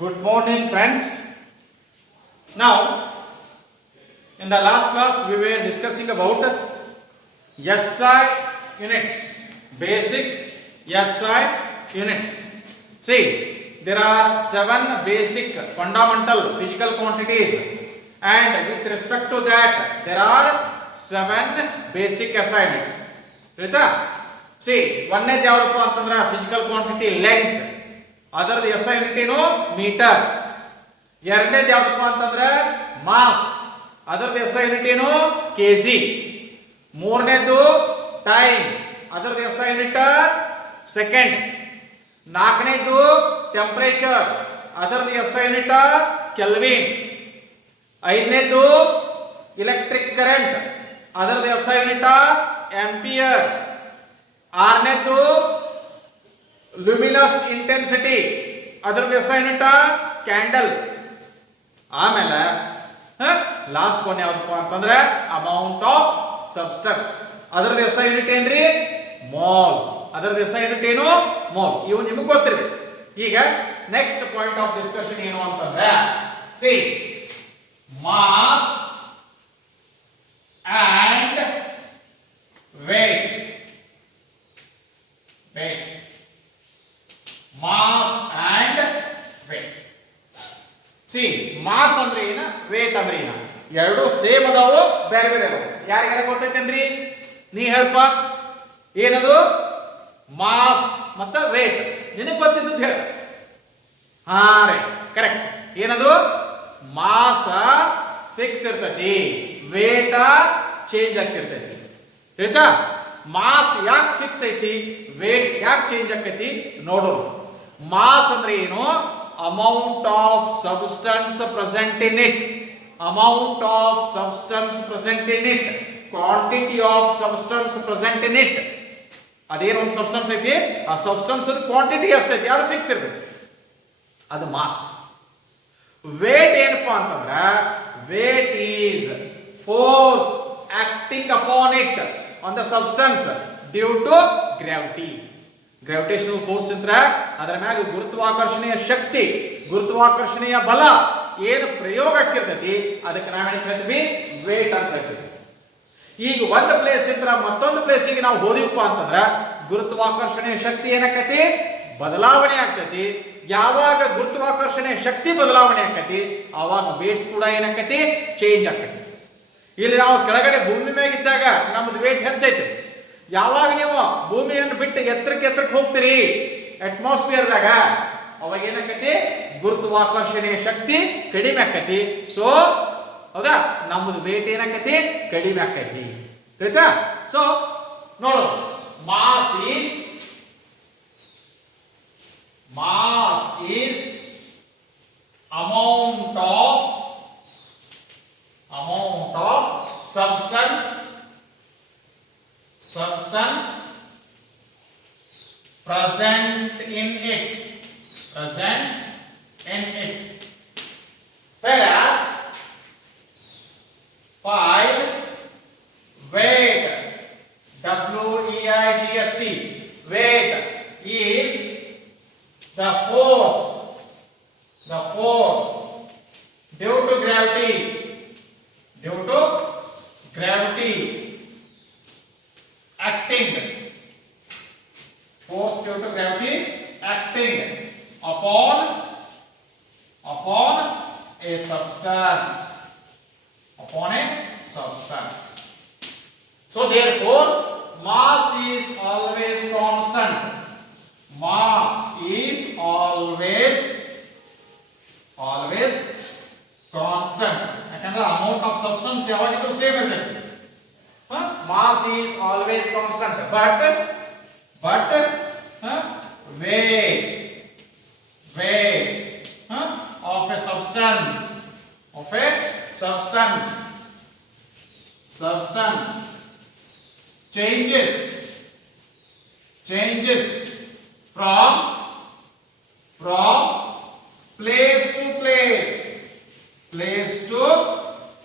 Good morning, friends. Now, in the last class, we were discussing about SI units, basic SI units. See, there are 7 basic fundamental physical quantities, and with respect to that, there are 7 basic SI units. Right? See, one is the physical quantity length. ಅದರದ್ದು S I unit ಏನು metre. ಎರಡನೇದು ಯಾವ್ದಪ್ಪ ಅಂತಂದ್ರೆ mass, ಅದರದ್ದು S I unit ಏನು KG. ಮೂರನೇದು time, ಅದರದ್ದು S I unit second. ನಾಲ್ಕನೇದು ಟೆಂಪರೇಚರ್, ಅದರದ್ದು ಎಸ್ ಐ ಯೂನಿಟ್ ಕೆಲ್ವಿನ್. ಐದನೇದು ಇಲೆಕ್ಟ್ರಿಕ್ ಕರೆಂಟ್, ಅದರದ್ದು ಎಸ್ ಐ ಯೂನಿಟ್ ಆಂಪಿಯರ್. ಆರನೇದು ಲುಮಿನಸ್ ಇಂಟೆನ್ಸಿಟಿ, ಅದರದ್ದು ಎಸ್ ಐ ಯೂನಿಟ್ ಕ್ಯಾಂಡಲ್. ಆಮೇಲೆ ಲಾಸ್ಟ್ ಒನ್ ಯಾವ್ದಪ್ಪ ಅಂತಂದ್ರೆ ಅಮೌಂಟ್ ಆಫ್ ಸಬ್ಸ್ಟನ್ಸ್, ಅದರದ್ದು ಎಸ್ ಐ ಯೂನಿಟ್ ಏನ್ರಿ ಮೋಲ್. ಅದರದ್ದು ಎಸ್ ಐ ಯೂನಿಟ್ ಏನು ಮೋಲ್. ಇವು ನಿಮಗೆ ಗೊತ್ತಿರಬೇಕು. ಈಗ ನೆಕ್ಸ್ಟ್ ಪಾಯಿಂಟ್ ಆಫ್ ಡಿಸ್ಕಷನ್ ಏನು ಅಂತಂದ್ರೆ see mass and weight. Mass and weight. See mass ಅಂದ್ರೆ ಏನ, ವೇಟ್ ಅಂದ್ರೆ ಏನ, ಎರಡು ಸೇಮ್ ಅದಾವು, ಬೇರೆ ಬೇರೆ ಅದಾವು. ಯಾರಿಗಾರ ಗೊತ್ತೈತೇನ್ರಿ? ನೀ ಹೇಳ್ಪ ಏನದು ಮಾಸ್ ಮತ್ತ ವೇಟ್. ನಿನಗೆ ಗೊತ್ತಿದ್ದದ್ದು ಹೇಳ. ಹಾ ರೇ ಕರೆಕ್ಟ್. ಏನದು ಮಾಸ ಫಿಕ್ಸ್ ಇರ್ತೈತಿ, ವೇಟ ಚೇಂಜ್ ಆಗ್ತಿರ್ತೈತಿ. ಆಯ್ತಾ? ಮಾಸ್ ಯಾಕೆ ಫಿಕ್ಸ್ ಐತಿ, ವೇಟ್ ಯಾಕೆ ಚೇಂಜ್ ಆಕೈತಿ ನೋಡೋಣ. ಮಾಸ್ ಅಂದ್ರೆ ಏನು? Amount of substance present in it. Amount of substance present in it, quantity of substance present in it. ಅದೇನು ಒಂದು ಸಬ್ಸ್ಟನ್ಸ್ ಐತಿ, ಆ ಸಬ್ಸ್ಟನ್ಸ್ ಕ್ವಾಂಟಿಟಿ ಎಷ್ಟೈತಿ ಅದು ಫಿಕ್ಸ್ ಇರ್ತೈತಿ, ಅದು ಮಾಸ್. ವೇಟ್ ಏನಪ್ಪಾ ಅಂತಂದ್ರೆ weight is force acting upon it on the substance due to gravity. Gravitational force ಅಂತ ಅದರ ಮ್ಯಾಗ ಗುರುತ್ವಾಕರ್ಷಣೆಯ ಶಕ್ತಿ, ಗುರುತ್ವಾಕರ್ಷಣೆಯ ಬಲ ಏನು ಪ್ರಯೋಗ ಆಗ್ತಿರ್ತೈತಿ ಅದಕ್ಕೆ ನಾವೇನು ಹೇಳ್ತೀವಿ ವೇಟ್ ಅಂತ ಹೇಳ್ತೀವಿ. ಈಗ ಒಂದು ಪ್ಲೇಸ್ ಇಂದ ಮತ್ತೊಂದು ಪ್ಲೇಸಿಗೆ ನಾವು ಹೋದಿವಪ್ಪ ಅಂತಂದ್ರೆ ಗುರುತ್ವಾಕರ್ಷಣೆಯ ಶಕ್ತಿ ಏನಾಕತಿ ಬದಲಾವಣೆ ಆಗ್ತೈತಿ. ಯಾವಾಗ ಗುರುತ್ವಾಕರ್ಷಣೆಯ ಶಕ್ತಿ ಬದಲಾವಣೆ ಆಕತಿ ಆವಾಗ ವೇಟ್ ಕೂಡ ಏನಾಕತಿ ಚೇಂಜ್ ಆಕತಿ. ಇಲ್ಲಿ ನಾವು ಕೆಳಗಡೆ ಭೂಮಿ ಮ್ಯಾಗಿದ್ದಾಗ ನಮ್ದು ವೇಟ್ ಹೆಚ್ಚೈತಿ. ಯಾವಾಗ ನೀವು ಭೂಮಿಯನ್ನು ಬಿಟ್ಟು ಎತ್ತರಕ್ಕೆ ಹೋಗ್ತೀರಿ ಅಟ್ಮಾಸ್ಫಿಯರ್ದಾಗ ಅವಾಗ ಏನಾಕತಿ ಗುರುತ್ವಾಕರ್ಷಣೆಯ ಶಕ್ತಿ ಕಡಿಮೆ ಆಕತಿ. ಸೊ ಹೌದಾ, ನಮ್ದು ವೇಟ್ ಏನಾಕತಿ ಕಡಿಮೆ ಆಕತಿ. ಆಯ್ತಾ? ಸೊ ನೋಡು, mass is amount of substance present in it, whereas while weight, WEIGST, weight is the force due to gravity acting, force due to gravity acting upon a substance, so therefore mass is always constant. Mass is always constant. ಯಾಕಂದ್ರೆ amount of substance ಯಾವಾಗಿದ್ರೂ same ಇರ್ತೈತಿ. Mass is always constant, but weight of a substance changes from place to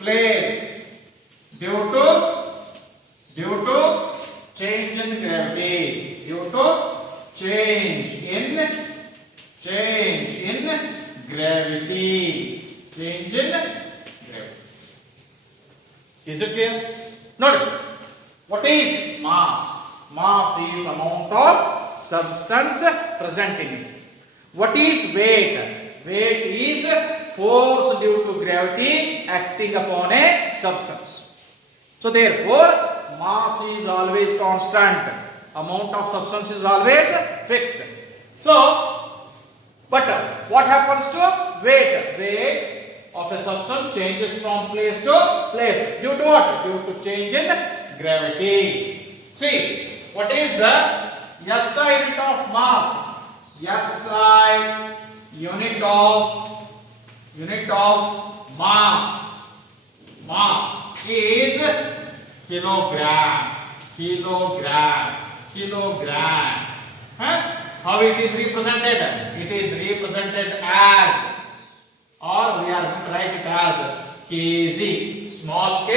place due to change in gravity, gravity. Change in gravity. Is it clear? Note. What is mass? Mass is amount of substance present in it. What is weight? Weight is force due to gravity acting upon a substance. So therefore, mass is always constant. Amount of substance is always fixed. So, but what happens to weight? Weight of a substance changes from place to place. Due to what? Due to change in gravity. See, what is the SI unit of mass? SI unit of mass. Mass is kilogram. How it is represented? It is represented as, or we are going to write it as kg. Small k,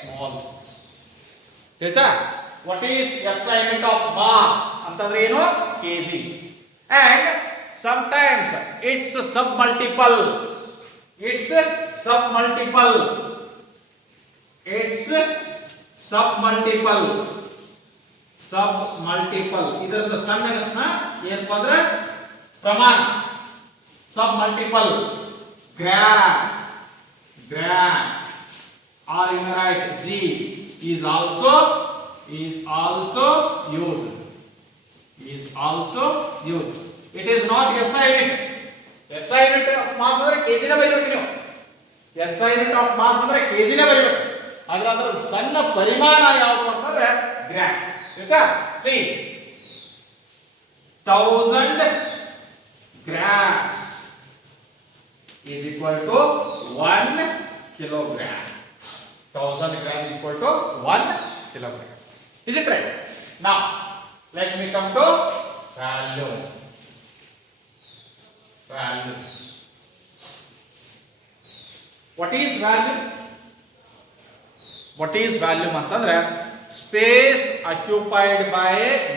small. Delta. What is SI unit of mass? Antandre eno? Kg. And sometimes it's submultiple. It's submultiple. ಇದರದ ಸಣ್ಣ ಏನಪ್ಪ ಅಂದ್ರೆ ಪ್ರಮಾಣ. Submultiple. Gram. Or you may write G is also used. It is not SI unit. SI unit of mass ಅಂದ್ರೆ kg ನ ಬರೀಬೇಕು ನೀವು. SI unit of mass ಅಂದ್ರೆ kg ನ ಬರೀಬೇಕು. ಅದರ ಸಣ್ಣ ಪರಿಮಾಣ ಯಾವುದು ಅಂತಂದ್ರೆ ಗ್ರಾಮ್. ಆಯ್ತಾ? See, 1000 grams is equal to 1 kilogram. 1000 grams is equal to 1 kilogram. Is it right? Now, let me come to value. What is value? ಅಂತಂದ್ರೆ space occupied by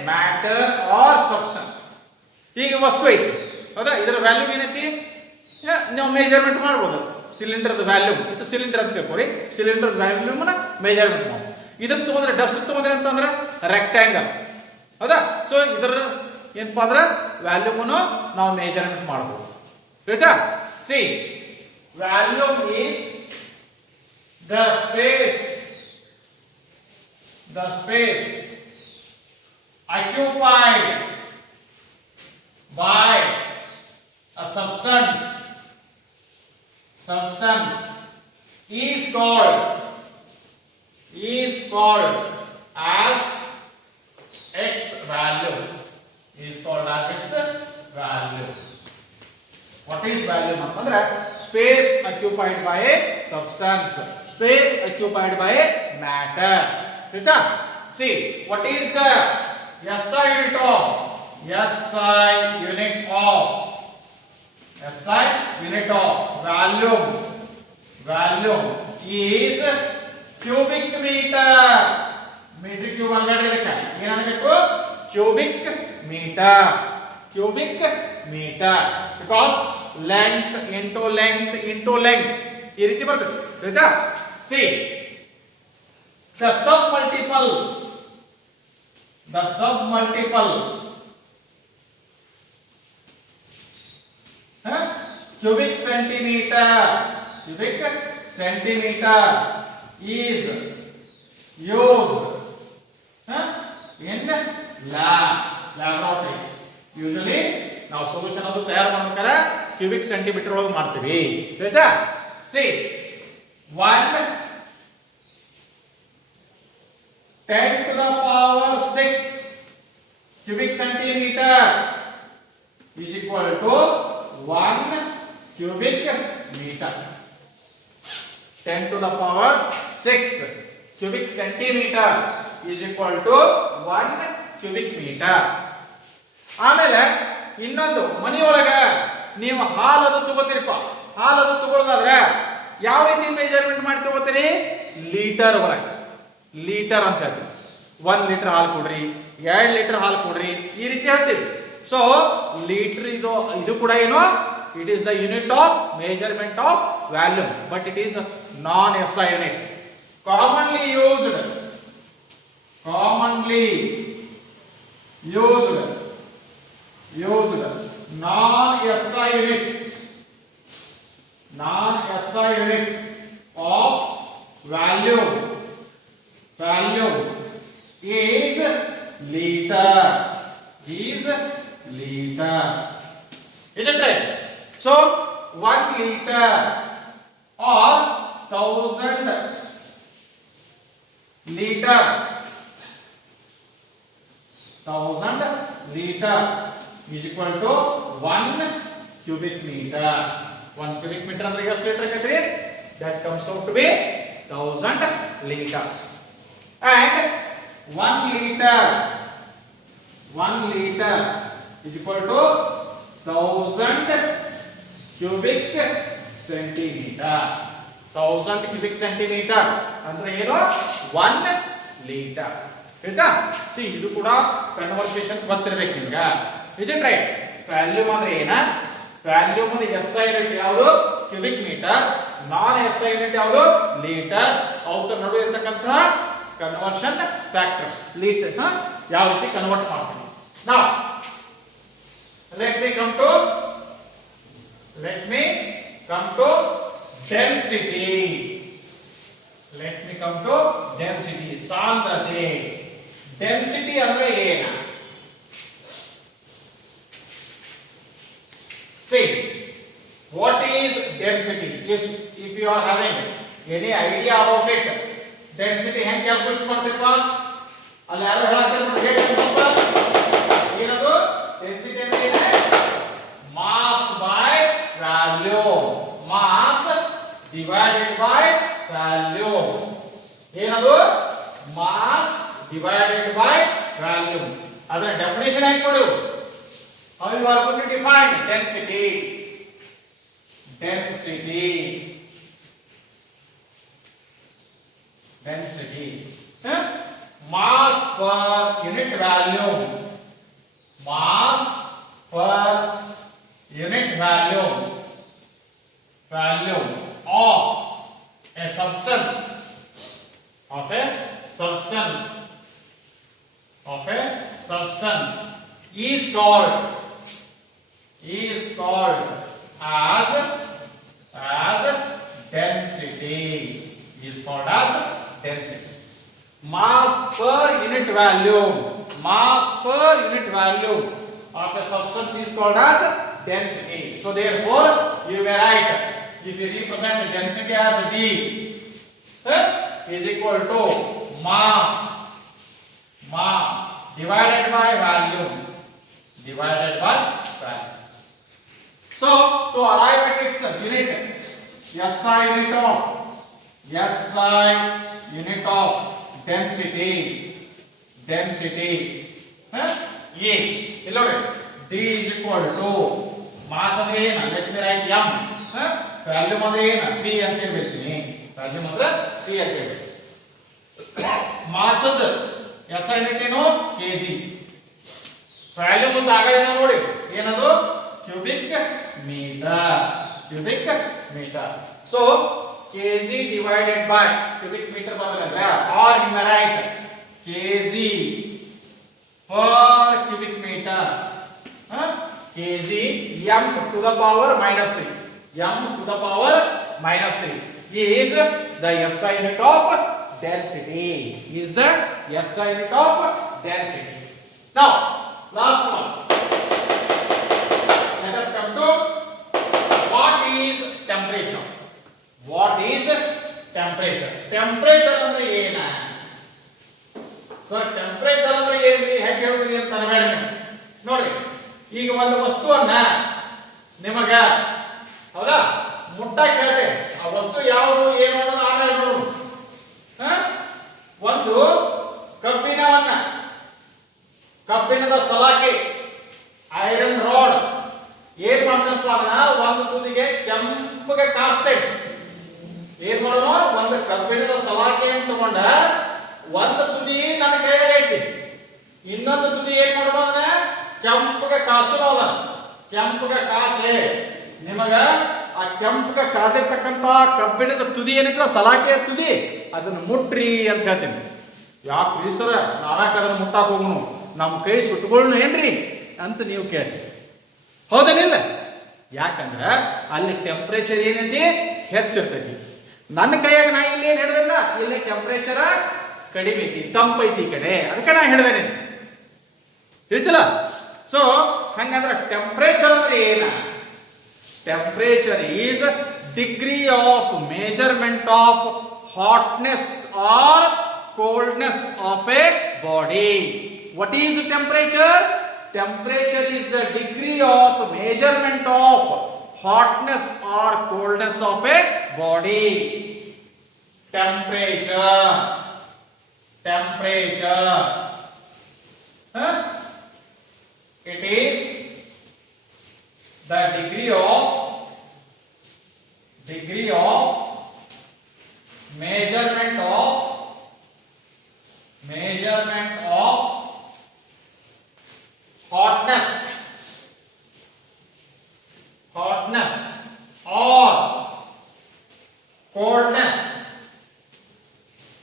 matter or substance. ಈಗ ವಸ್ತು ಐತಿ, ಹೌದಾ? ಇದರ ವ್ಯಾಲ್ಯೂ ಏನೈತಿ? ನೀವು measurement ಮಾಡ್ಬೋದು. ಸಿಲಿಂಡರ್ದ volume ಇದು ಸಿಲಿಂಡರ್ ಅಂತ ತಿಳ್ಕೊರಿ. ಸಿಲಿಂಡರ್ ವ್ಯಾಲ್ಯೂಮ್ನ ಮೆಜರ್ಮೆಂಟ್ ಮಾಡ್ಬೋದು. ಇದನ್ನ ತಗೊಂಡ್ರೆ ಡಸ್ಟ್ ತಗೊಂಡ್ರೆ ಅಂತಂದ್ರೆ ರೆಕ್ಟ್ಯಾಂಗಲ್, ಹೌದಾ? ಸೊ ಇದರ ಏನಪ್ಪಾ ಅಂದ್ರೆ ವ್ಯಾಲ್ಯೂಮನ್ನು ನಾವು ಮೆಜರ್ಮೆಂಟ್ ಮಾಡ್ಬೋದು. ಆಯ್ತಾ? C, volume is the space occupied by a substance is called as its value. What is value ಅಂತಂದ್ರೆ space occupied by a substance, space occupied by a matter. Right? See, what is the SI unit of volume is cubic meter. Meter cube angade ledka ಏನು ಅನ್ನಬೇಕು? cubic meter because length into length ಈ ರೀತಿ ಬರ್ತದೆ. ಆಯ್ತಾ? See, the submultiple cubic centimeter is used in laboratories. Usually ನಾವು solution ಅದು ತಯಾರು ಮಾಡ್ಬೇಕಾದ್ರೆ ಕ್ಯೂಬಿಕ್ ಸೆಂಟಿಮೀಟರ್ ಒಳಗೆ ಮಾಡ್ತೀವಿ. ಆಯ್ತಾ? See, 1 10 to the power 6 cubic centimeter is equal to 1 cubic meter. 10 to the power 6 cubic centimeter is equal to 1 cubic meter. ಆಮೇಲೆ ಇನ್ನೊಂದು ಮನೆಯೊಳಗ ನೀವು ಹಾಲದು ತಗೋತೀರಪ್ಪ. ಹಾಲದು ತಗೊಳ್ಳೋದಾದ್ರೆ ಯಾವ ರೀತಿ ಮೆಜರ್ಮೆಂಟ್ ಮಾಡಿ ತಗೋತೀರಿ? ಲೀಟರ್ ಒಳಗೆ. ಲೀಟರ್ ಅಂತ ಹೇಳ್ತೀವಿ. 1 ಲೀಟರ್ ಹಾಲು ಕೊಡ್ರಿ, 2 ಲೀಟರ್ ಹಾಲು ಕೊಡ್ರಿ, ಈ ರೀತಿ ಹೇಳ್ತೀವಿ. ಸೊ ಲೀಟರ್ ಇದು ಕೂಡ ಏನು It is the unit of measurement of volume, but it is a non-SI unit. Commonly used non-SI unit of volume is liter. Is it right? So 1 liter or 1000 liters is equal to 1 cubic meter. 1 cubic meter ಅಂದ್ರೆ ಎಷ್ಟು litre ಆಗುತ್ತೆ? That comes out to be 1000 liters. And 1 liter is equal to 1000 cubic centimeter. 1000 cubic centimeter ಅಂದ್ರೆ ಏನು? 1 liter. ಆಯ್ತಾ? C ಇದು ಕೂಡ conversation ಗೊತ್ತಿರಬೇಕು ನಿಮಗೆ. Is it right? ವ್ಯಾಲ್ಯೂಮ್ ಅಂದ್ರೆ ಏನ? ವ್ಯಾಲ್ಯೂಮ್ ಅಂದ್ರೆ SI ಯೂನಿಟ್ ಯಾವುದು? Cubic metre. ನಾನ್ SI ಯೂನಿಟ್ ಯಾವುದು? ಲೀಟರ್. ಅವರ ನಡುವೆ ಇರತಕ್ಕಂತಹ ಕನ್ವರ್ಷನ್ ಫ್ಯಾಕ್ಟರ್ಸ್ ಲೀಟರ್ ಯಾವ ರೀತಿ ಕನ್ವರ್ಟ್ ಮಾಡ್ತೀವಿ. Now let me come to density. ಸಾಂದ್ರತೆ. ಡೆನ್ಸಿಟಿ ಅಂದ್ರೆ ಏನು? See, what is density? If you are having any idea about it, density ಹೆಂಗೆ ಕ್ಯಾಲ್ಕುಲೇಟ್ ಮಾಡ್ತೀರಪ್ಪ? ಅಲ್ಲಿ ಯಾರು ಹೇಳಾಕ್ತಾರೆ ನೋಡಿ, ಹೇಳಿ ಸ್ವಲ್ಪ. ಏನದು ಡೆನ್ಸಿಟಿ ಅಂದ್ರೆ ಏನು? Mass by volume. Mass divided by volume. ಏನದು? Mass divided by volume. ಅದರ ಡೆಫಿನಿಷನ್ ಹೇಗೆ ಕೊಡು? How you are going to define density? Mass per unit volume. Mass per unit volume of a substance. Is called as density. Mass per unit volume of a substance is called as density. So therefore you may write, if you represent the density as D is equal to mass divided by volume. So to arrive at its unit, SI unit of density is, D is equal to mass ಅಂದ್ರೆ ಏನು? Let me write M. Volume ಅಂದ್ರೆ ಏನು? P ಅಂತ ಹೇಳ್ತೀನಿ. Volume ಅಂದ್ರೆ P ಅಂತ ಹೇಳಿ. Mass ಅದ SI ಯೂನಿಟ್ ಏನು? kg. ವ್ಯಾಲ್ಯೂಮ್ ಅಂತ ಆಗಲೇ ನೋಡಿ ಏನದು? Cubic metre. So kg divided by cubic meter ಬರೋದಲ್ಲ, or in the right kg per cubic meter. kg m to the power minus 3 is the SI unit of density. Now last one, let us come to what is temperature. Temperature ಅಂದ್ರೆ ಏನ? Sir temperature ಅಂದ್ರೆ ಏನ್ರಿ, ಹೇಗೆ ಹೇಳ್ತೀರಿ ಅಂತ ಅನ್ಬೇಡ ನೀವು. ನೋಡಿ, ಈಗ ಒಂದು ವಸ್ತುವನ್ನ ನಿಮಗ ಹೌದಾ ಮುಟ್ಟಕ್ಕೆ ಹೇಳಿದೆ, ಆ ವಸ್ತು ಯಾವುದು ಏನು ಅನ್ನೋದು ಆಮೇಲೆ ನೋಡೋದು. ಒಂದು ಕಬ್ಬಿಣದ ಸಲಾಕೆ, ಐರನ್ ರಾಡ್ ಏನ್ ಮಾಡ್ತಪ್ಪ ಅದನ್ನ ಒಂದು ತುದಿಗೆ ಕೆಂಪಗೆ ಕಾಸ್ತೇವೆ. ಏನ್ ಮಾಡೋದು? ಒಂದು ಕಬ್ಬಿಣದ ಸಲಾಕೆಯನ್ನು ತಗೊಂಡ ಒಂದು ತುದಿ ನನ್ನ ಕೈಯಾಗ ಐತಿ, ಇನ್ನೊಂದು ತುದಿ ಏನ್ ಮಾಡೋದು? ಅದನ್ನ ಕೆಂಪಗೆ ಕಾಸೋದು. ಕೆಂಪಗೆ ಕಾಸೆ ನಿಮಗ ಆ ಕೆಂಪಗ ಕಾದಿರ್ತಕ್ಕಂಥ ಕಬ್ಬಿಣದ ತುದಿ ಏನೈತಲ್ಲ ಸಲಾಕೆಯ ತುದಿ ಅದನ್ನು ಮುಟ್ರಿ ಅಂತ ಹೇಳ್ತೀನಿ. ಯಾಕ್ರಿ ಸರ ನಾವ್ಯಾಕೆ ಅದನ್ನು ಮುಟ್ಟಾಕ ಹೋಗೋನು, ನಮ್ಮ ಕೈ ಸುಟ್ಕೊಳ್ಳೋಣ ಏನ್ರಿ ಅಂತ ನೀವು ಕೇಳ್ತೀರಿ. ಹೌದೇನಿಲ್ಲ? ಯಾಕಂದ್ರೆ ಅಲ್ಲಿ ಟೆಂಪ್ರೇಚರ್ ಏನೈತಿ ಹೆಚ್ಚಿರ್ತೈತಿ. ನನ್ನ ಕೈಯಾಗ ನಾ ಇಲ್ಲಿ ಏನು ಹಿಡ್ದಲ್ಲ, ಇಲ್ಲಿ ಟೆಂಪ್ರೇಚರ್ ಕಡಿಮೆ ಐತಿ, ತಂಪೈತಿ ಈ ಕಡೆ, ಅದಕ್ಕೆ ನಾ ಹಿಡ್ದೇನೆ ಹೇಳ್ತಿಲ್ಲ. ಸೊ ಹಂಗಂದ್ರೆ ಟೆಂಪ್ರೇಚರ್ ಅಂದ್ರೆ ಏನ? Temperature is degree of measurement of hotness or coldness of a body. What is temperature? Temperature is the degree of measurement of hotness or coldness of a body. Temperature. Temperature. Huh? It is the degree of measurement of hotness or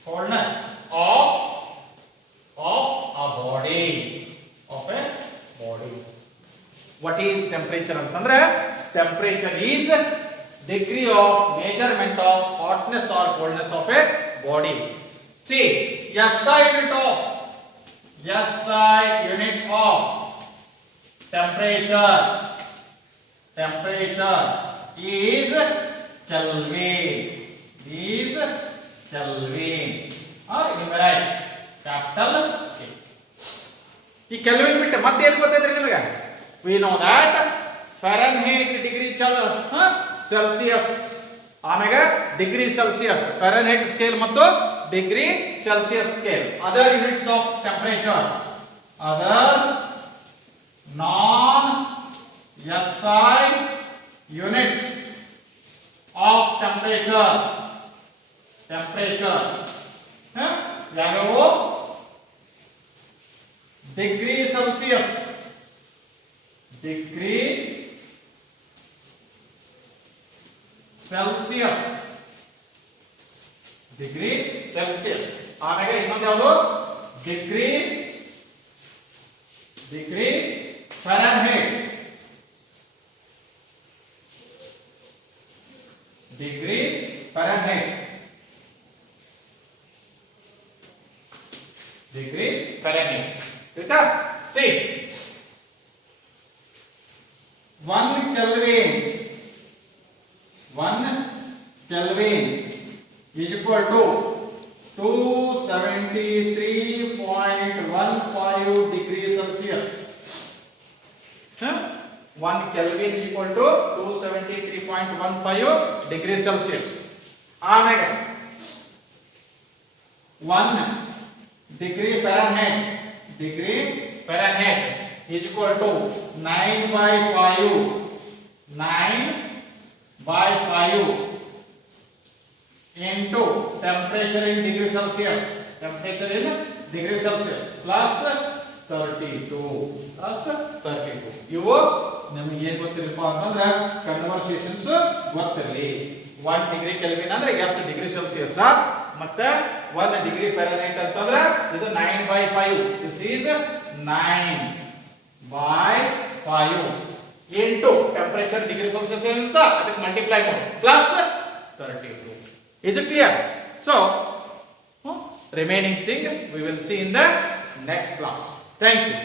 coldness of a body. What is temperature ಅಂತಂದ್ರೆ temperature is degree of measurement of hotness or coldness of a body. See, SI unit of temperature is Kelvin. Or numerate capital K. ಈ kelvin ಬಿಟ್ಟು ಮತ್ತೆ ಏನು ಗೊತ್ತೈತ್ರಿ ನಿಮಗೆ? We know that Fahrenheit degree Celsius ಆಮೇಲೆ degree Celsius Fahrenheit scale ಮತ್ತು degree Celsius scale. Other units of temperature, other non SI units of temperature ಯಾವ್ಯಾವು? Degree Celsius, ಆಮೇಲೆ ಇನ್ನೊಂದು ಯಾವುದು? Degree Fahrenheit. ಆಯ್ತಾ? C 1 Kelvin is equal to 273.15 degrees Celsius. 1 Kelvin is equal to 273.15 degrees Celsius. ಆಮೇಲೆ 1 degree Fahrenheit is equal to 9/5 into temperature in degree Celsius plus 32. ಇವು ನಮಗೆ ಏನು ಗೊತ್ತಿರಪ್ಪ ಅಂತಂದ್ರೆ ಕನ್ವರ್ಸೇಷನ್ಸ್ ಗೊತ್ತಿರಲಿ. 1 ಡಿಗ್ರಿ ಕೆಲ್ವಿನ್ ಅಂದ್ರೆ ಎಷ್ಟು ಡಿಗ್ರಿ ಸೆಲ್ಸಿಯಸ್, ಮತ್ತೆ 1 ಡಿಗ್ರಿ ಫ್ಯಾರನ್ಹೀಟ್ ಅಂತಂದ್ರೆ ಇದು 9/5. This is 9/5 into temperature degree Celsius ಅಂತ ಅದಕ್ಕೆ ಮಲ್ಟಿಪ್ಲೈ ಮಾಡಿ plus 32. Is it clear? So, remaining thing we will see in the next class. Thank you.